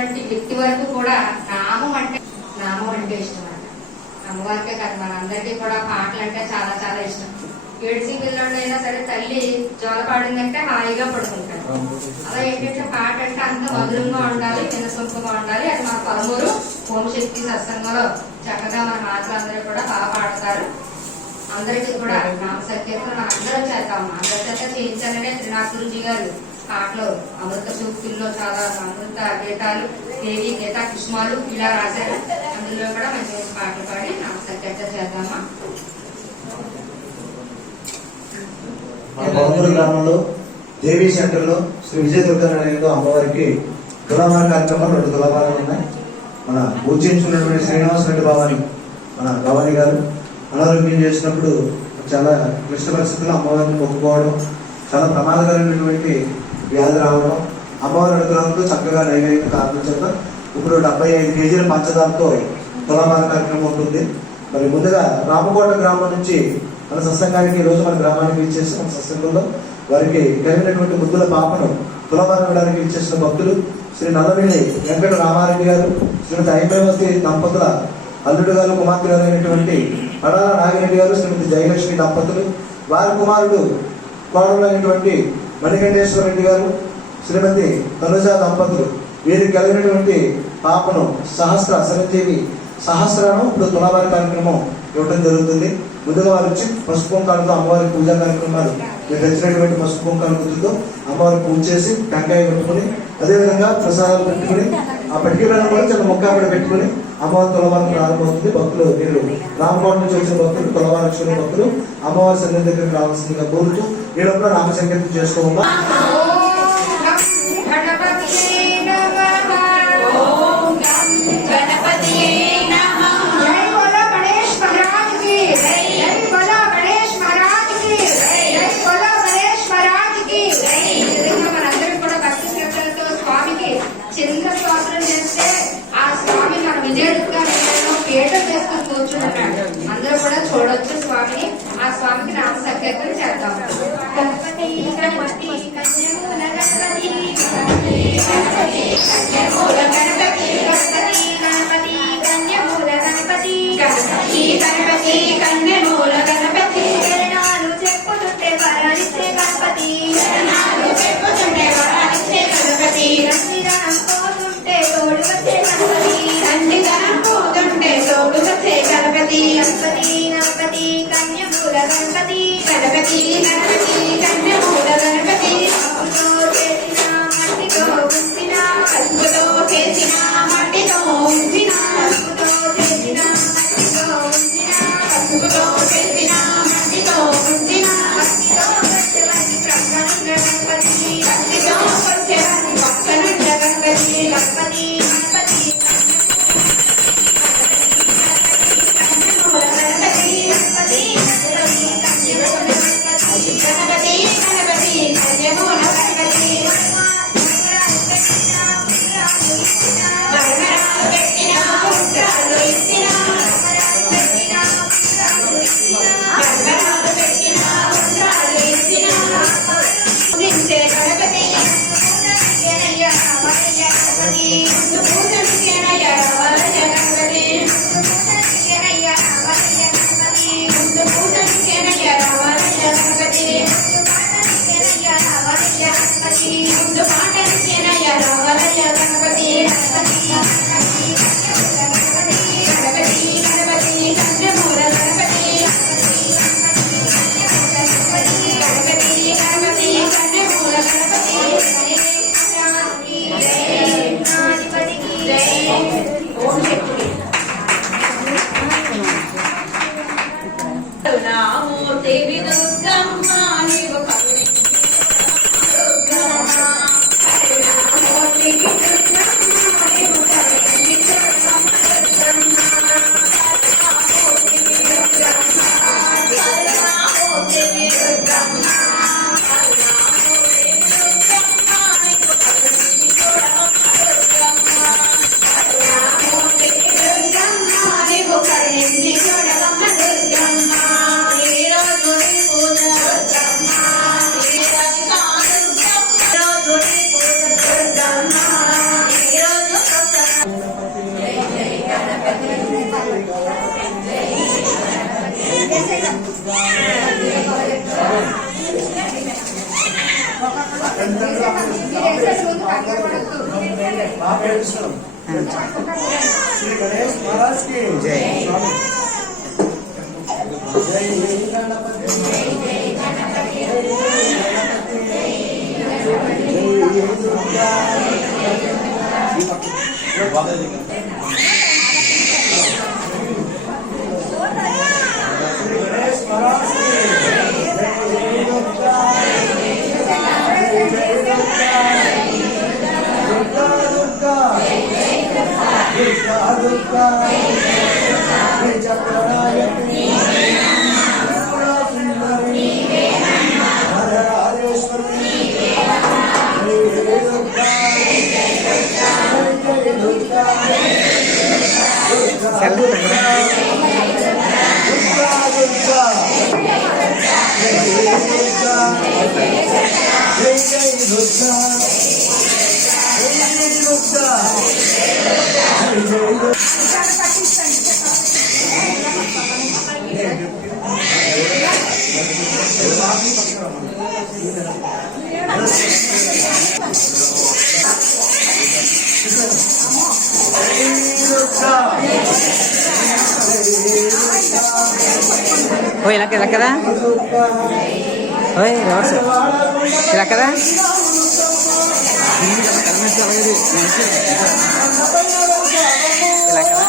ఉన్నటువంటి వ్యక్తి వరకు కూడా నామం అంటే నామం అంటే ఇష్టం అంట. అమ్మవారికే కాదు మనందరికీ కూడా పాటలు అంటే చాలా చాలా ఇష్టం. ఏడిసి పిల్లలు అయినా సరే తల్లి జోల పాడిందంటే హాయిగా పడుకుంటారు అలా ఏంటంటే పాట అంటే అంత మధురంగా ఉండాలి వినసొంపుగా ఉండాలి. అది మన పదమూరు హోమశక్తి సత్సంగంలో చక్కగా మన మాటలందరూ కూడా బాగా పాడతారు. అందరికీ కూడా నామ సంకీర్తన అందరూ అందరం చేద్దాం అందరి చేత చేయించాలనే త్రినాథ్ గురుజీ గారు పాటలు అమృత సూక్తుల్లో చాలా అమృత గీతాలు దేవి గీత కుష్మాలు ఇలా రాశారు. అందులో కూడా మంచి మంచి పాటలు పాడి నాకు చర్చ చేద్దామా? మన గ్రామంలో దేవీ సెంటర్లో శ్రీ విజయ దుర్గారాయణలో అమ్మవారికి తులాభార కార్యక్రమాలు రెండు తులాభారాలు ఉన్నాయి. మన పూజించుకున్నటువంటి శ్రీనివాస రెడ్డి భవాని మన భవాని గారు అనారోగ్యం చేసినప్పుడు చాలా క్లిష్ట పరిస్థితుల్లో అమ్మవారిని మొక్కుకోవడం చాలా ప్రమాదకరమైనటువంటి వ్యాధి రావడం అమ్మవారి అనుగ్రహంతో చక్కగా నైవేద్యం కారణం ఇప్పుడు డెబ్బై ఐదు కేజీల పంచదారతో తులాభార కార్యక్రమం ఉంటుంది. మరి ముందుగా రామకోట గ్రామం నుంచి మన సత్సంగానికి ఈ రోజు మన గ్రామానికి ఇచ్చేసిన సత్సంగంలో వారికి కలిగినటువంటి ముద్దుల పాపను తులభారం ఇవ్వడానికి ఇచ్చేసిన భక్తులు శ్రీ నల్లవేణి వెంకట రామారెడ్డి గారు శ్రీమతి ఐమేవతి దంపతుల అల్లుడు గారు కుమార్తె గారు అయినటువంటి పడాల నాగిరెడ్డి గారు శ్రీమతి జయలక్ష్మి దంపతులు వారి కుమారుడు కోడలు అయినటువంటి మణికంఠేశ్వర రెడ్డి గారు శ్రీమతి తనుజ దంపతులు వీరు కలిగినటువంటి పాపను సహస్ర చిరంజీవి సహస్రాను ఇప్పుడు తులావారి కార్యక్రమం ఇవ్వడం జరుగుతుంది. ముందుగా వారు వచ్చి పసుపు కుంకాలతో అమ్మవారి పూజా కార్యక్రమాలు మీరు తెచ్చినటువంటి పసుపు కుంకాల గుర్తుతో అమ్మవారి పూజ చేసి టెంకాయ పెట్టుకుని అదేవిధంగా ప్రసాదాలు పెట్టుకుని ఆ పట్టిక కూడా చిన్న మొక్క అక్కడ పెట్టుకుని అమ్మవారి తులవారం ప్రారంభమవుతుంది. భక్తులు వీళ్ళు రామకోట నుంచి వచ్చిన భక్తులు తులవారక్షణ భక్తులు అమ్మవారి సన్నిధి దగ్గరికి రావాల్సిందిగా కోరుతూ ఈ లోపల నామ. సంకీర్తి చేసుకోవాలా కూడా భక్తి స్వామికి చిన్న చేస్తే ఆ అందరూ కూడా చూడొచ్చు స్వామిని. ఆ స్వామికి నామ సంకీర్తన చేద్దాం. see. శ్రీ గణేష్ మహారాజ్కి జై స్వామి జై గణపతి జై దుర్గా శ్రీ గణేష్ మహారాజ్కి జై దుర్గా జై దుర్గా దుర్గా దుర్గా దుర్గా దుర్గా జై చక్రనాయకి త్రిపురా సుందరి హర హరేశ్వరి జై దుర్గా జై జై దుర్గా దుర్గా దుర్గా దుర్గా దుర్గా జై దుర్గా జై జై దుర్గా జై జై దుర్గా జై జై దుర్గా ఓ ఇలా ఇలా కదా ఓయ్ రివర్స్ ఇలా కదా ఇలా కదా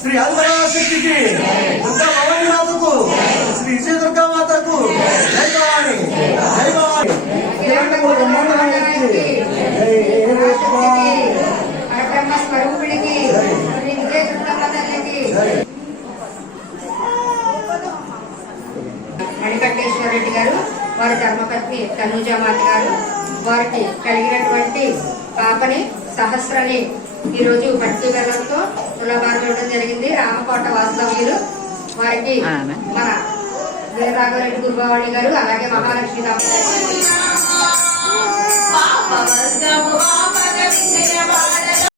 శ్రీ ఆదిపరాశక్తికి దుర్గా భవాని మాతకు శ్రీ విజయ దుర్గా మాతకు జై భవాని. జై భవాని పరబ్రహ్మ స్వరూపిణికి శ్రీ విజయ దుర్గమ్మ తల్లికి జై మణికంఠేశ్వర రెడ్డి గారు వారి ధర్మపత్ని తనుజామాత గారు వారికి కలిగినటువంటి పాపని సహస్రని ఈ రోజు భక్తి బెల్లంతో తులాభారం ఇవ్వడం జరిగింది. రామకోట వాస్తవ్యులు. వారికి. మన వీరరాఘవరెడ్డి గురుబావాణి గారు అలాగే మహాలక్ష్మి దా- పాపవర్గము ఆపద విజయవాడలో